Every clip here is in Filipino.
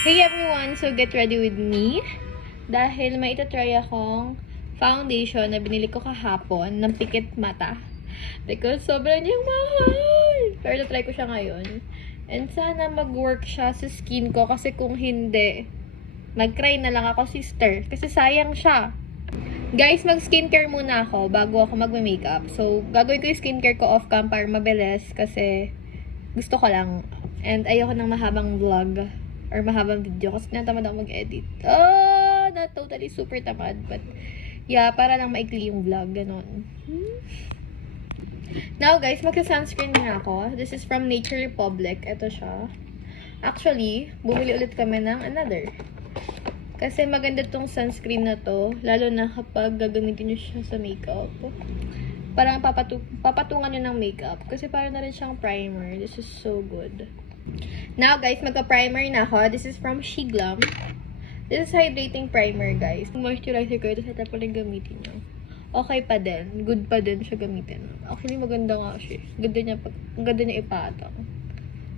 Hey everyone! So get ready with me dahil may itatry akong foundation na binili ko kahapon ng pikit mata because sobrang niyang mahal. Pero itatry ko siya ngayon. And sana mag-work siya sa skin ko kasi kung hindi, mag-try na lang ako sister kasi sayang siya. Guys, mag-skincare muna ako bago ako mag-makeup. So, gagawin ko yung skincare ko off-cam para mabilis kasi gusto ko lang. And ayoko ng mahabang vlog or mahabang video kasi natamad ako mag-edit. Oh, not totally super tamad. But, yeah, para lang maikli yung vlog. Ganon. Now, guys, magsa-sunscreen na ako. This is from Nature Republic. Ito siya. Actually, bumili ulit kami ng another. Kasi maganda tong sunscreen na to, lalo na kapag gagamitin nyo siya sa makeup. Parang papatungan nyo ng makeup. Kasi parang na rin siyang primer. This is so good. Now guys, magka-primer na ako. This is from Shiglam. This is hydrating primer guys. Moisturizer ko ito sa tapos lang gamitin nyo. Okay pa din. Good pa din siya gamitin. Actually maganda nga siya. Ang ganda niya ipatong.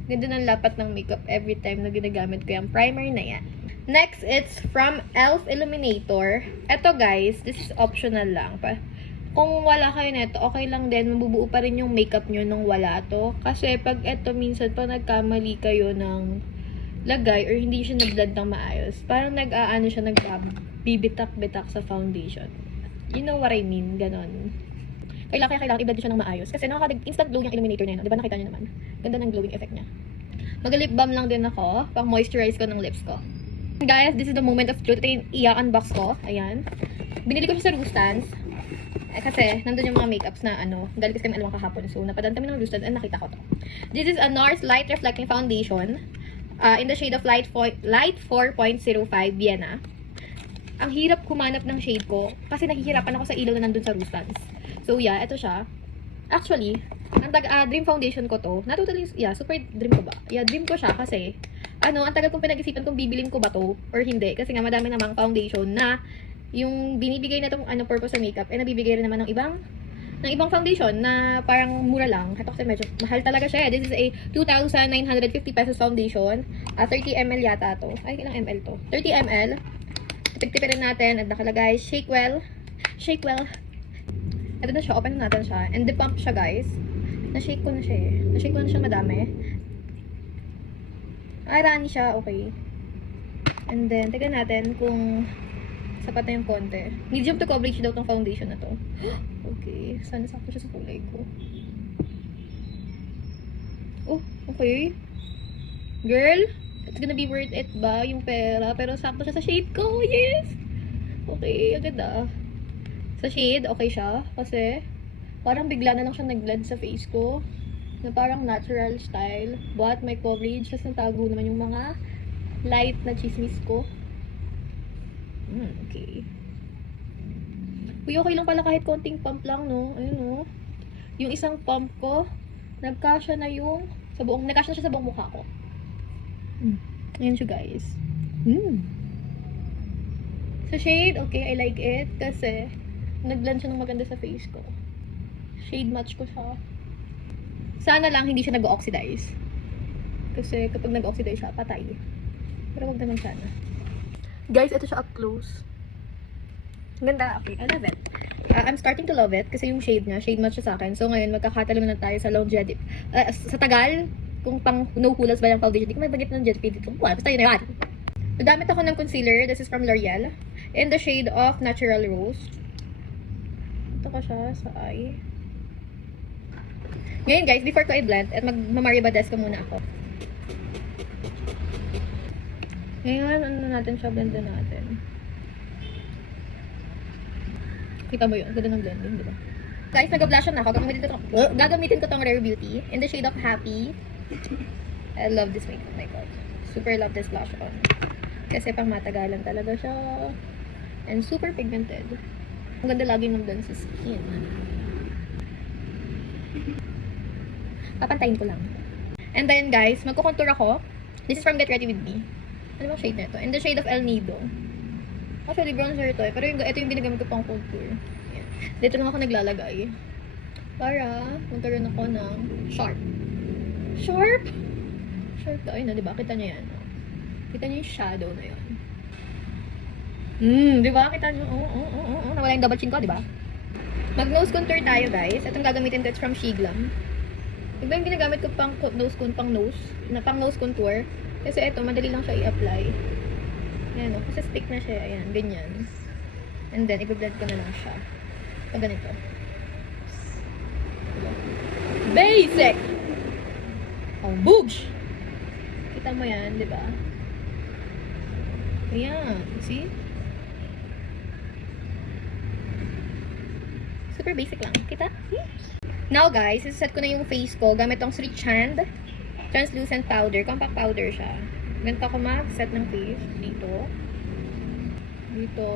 Ganda ng lapat ng makeup every time na ginagamit ko yung primer na yan. Next, it's from e.l.f. Illuminator. Ito guys, this is optional lang. Kung wala kayo nito, okay lang din. Mabubuo pa rin yung makeup nyo nung wala to. Kasi pag ito minsan, pag nagkamali kayo ng lagay or hindi siya nag-blend ng maayos, parang nag-aano siya, nag-bibitak-bitak sa foundation. You know what I mean? Ganon. Kailangan i-blend siya ng maayos. Kasi instant glow yung illuminator na yun. Diba nakita nyo naman? Ganda ng glowing effect niya. Mag-lip balm lang din ako. Pang-moisturize ko ng lips ko. Guys, this is the moment of truth. Ito yung i-unbox ko. Ayan. Binili ko siya sa Rustans. Kasi, nandun yung mga makeups na galing kasi kami alawang kahapon. So, napadaan kami ng Rustans and nakita ko to. This is a NARS Light Reflecting Foundation. In the shade of Light 4.05 Vienna. Ang hirap kumanap ng shade ko. Kasi nahihirapan ako sa ilaw na nandun sa Rustans. So, yeah, ito siya. Actually, ang dream foundation ko to. Not totally, yeah, super dream ko ba? Yeah, dream ko siya kasi ang tagal kong pinag-isipan kung bibilin ko ba to or hindi. Kasi nga madami namang foundation na yung binibigay na itong purpose sa makeup, nabibigay rin naman ng ibang foundation na parang mura lang. Ito kasi medyo mahal talaga siya. This is a 2,950 pesos foundation. 30 ml yata to. Ay, ilang ml to? 30 ml. Tipid-tipid natin at nakalagay, shake well. Shake well. Ito na siya. Open natin siya. And de-pump siya, guys. Na-shake ko na siya eh. Na-shake ko na siya madami. Rani siya, okay. And then, tignan natin kung sapat na yung konti. Medium to coverage daw tong foundation na to. Okay, sana sakto siya sa kulay ko. Oh, okay. Girl, it's gonna be worth it ba yung pera? Pero sakto siya sa shade ko, yes! Okay, agad ah. Sa shade, okay siya. Kasi, parang bigla na lang siya nag-blend sa face ko. Na parang natural style. But may coverage. Tapos natago naman yung mga light na chismis ko. Okay. Uy, okay lang pala kahit konting pump lang, no? Ayun, no? Yung isang pump ko, nagkasya na siya sa buong mukha ko. Ayun siya, guys. Sa shade, okay, I like it. Kasi, nag-blend siya ng maganda sa face ko. Shade match ko siya. Sana lang hindi siya nag-oxidize. Kasi kapag nag-oxidize siya, patay. Pero wag naman sana. Guys, ito siya up close. Ganda. Okay, I love it. I'm starting to love it kasi yung shade niya, shade match siya sa akin. So ngayon, magkakatalo na tayo sa longevity. Sa tagal, kung pang no hulas ba yung foundation, di ko may bagit ng longevity dito. Basta yun na yan. Nagamit ako ng concealer. This is from L'Oreal. In the shade of Natural Rose. Ito ka siya sa eye. Ngayon guys, before ko i-blend, at mag-Mario Badescu muna ako. Ngayon, natin siya, blend na natin. Kita mo yun, ganda ng blending, diba? Guys, nag-blush na ako. Gagamitin ko tong Rare Beauty in the shade of Happy. I love this makeup, my god. Super love this blush on. Kasi pang matagalan talaga siya. And super pigmented. Ang ganda lagi ng blend sa skin. Papantayin ko lang. And then guys, magko-contour ako. This is from Get Ready With Me. Ano bang shade na ito? In the shade of El Nido. Actually, bronzer ito eh. Pero ito yung ginagamit ko pang contour. Ayan. Dito lang ako naglalagay. Para magkaroon ako ng sharp. Sharp? Sharp tayo na, diba? Kita niyo yan. Kita niyo yung shadow na yun. Di ba? Kita niyo? Oo. Nawala yung double chin ko, di ba? Mag-nose contour tayo, guys. Itong gagamitin ko, it's from Shiglam. Diba yung ginagamit ko pang nose contour? Kasi ito, madali lang siya i-apply. Ayan, kasi stick na siya. Ayan, ganyan. And then, i-blend ko na lang siya. O, ganito. Diba? Basic! Oh, boobs! Kita mo yan, di ba? Ayan, see? Super basic lang. Kita? Now guys, set ko na yung face ko gamit tong Sri Chand translucent powder. Compact powder siya. Ganito ako mag-set ng face. Dito. Dito.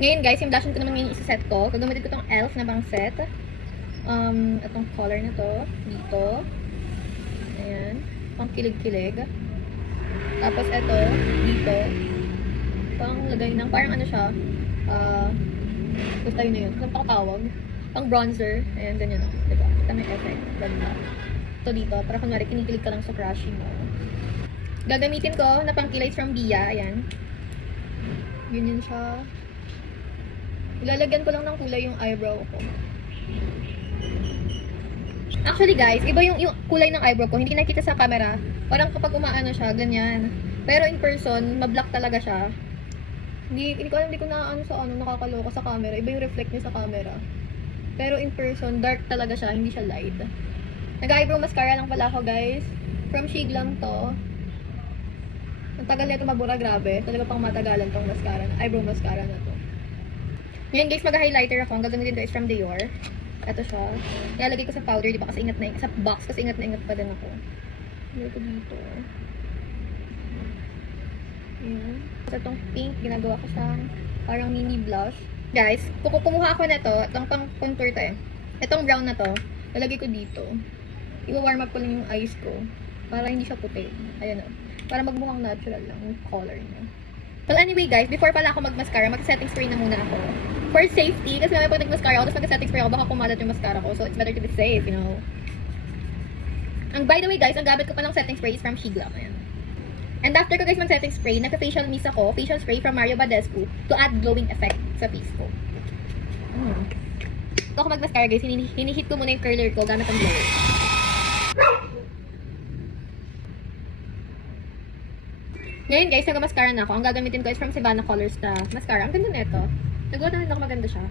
Ngayon guys, yung blush ko naman yung isa-set ko. Gagamitin ko tong e.l.f. na bang set. Itong color na to. Dito. Ayan. Pang kilig-kilig. Tapos ito, dito. Pang lagay ng, parang ano siya. Basta yun na yun. Saan pa tawag? Pang bronzer. Ayan, ganyan o. Diba? Kita may effect. Ganda. Ito dito. Para kunwari, kinikilig ka lang sa crushing mo. Gagamitin ko na pang kilay from Bia. Ayan. Ganyan siya. Ilalagyan ko lang ng kulay yung eyebrow ko. Actually guys, iba yung kulay ng eyebrow ko. Hindi nakita sa camera. Parang kapag umaano siya, ganyan. Pero in person, ma-black talaga siya. Hindi ko na nakakaloka sa camera. Iba yung reflect niya sa camera. Pero in person, dark talaga siya. Hindi siya light. Nag-eyebrow mascara lang pala ako guys. From Shiglam to. Ang tagal nito mabura, grabe. Talaga pang matagalan tong mascara. Eyebrow mascara na to. Ngayon guys, mag-highlighter ako. Ang gagamitin ko is from Dior. Ito siya. Ilalagay ko sa powder, di ba? Kasi ingat na sa box. Kasi ingat na ingat pa din ako. Ilagay ko dito. Ayan. Sa itong pink, ginagawa ko siyang parang mini blush. Guys, kumuha ako na to. Itong pang contour to eh. Itong brown na to, ilalagay ko dito. I-warm up ko lang yung eyes ko. Para hindi siya puti. Ayan o. Para magmukhang natural lang yung color niya. Well, anyway guys, before pala ako mag-mascara, mag-setting spray na muna ako. For safety, kasi naman pag nag-mascara ako, tapos mag-setting spray ako, baka kumalat yung mascara ko. So, it's better to be safe, you know. And by the way guys, ang gamit ko pa ng setting spray is from Shiglam. Ayan. And after ko guys mag-setting spray, nagka-facial mist ako, facial spray from Mario Badescu to add glowing effect sa face ko. So, ako mag-mascara guys, hinihit ko muna yung curler ko gamit ang blower. Ngayon guys, nag-mascara na ako. Ang gagamitin ko is from Savannah Colors na mascara. Ang ganda nito. Nagulat na rin ako maganda siya.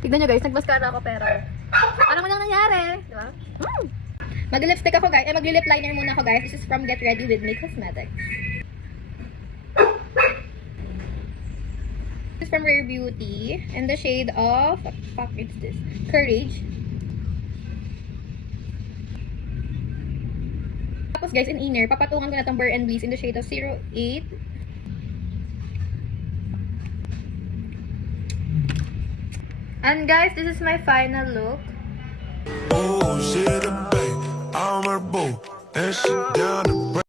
Tignan nyo guys, nag-mascara ako pero parang walang nangyari. Diba? Mag-lipstick ako guys. Mag-lip liner muna ako guys. This is from Get Ready With Me Cosmetics. This is from Rare Beauty. And the shade of, what the fuck is this? Courage. Tapos guys, in inner, papatungan ko na itong Burr and Bliss in the shade of 08. And guys, this is my final look. Oh, shit, I'm her boo, and she down to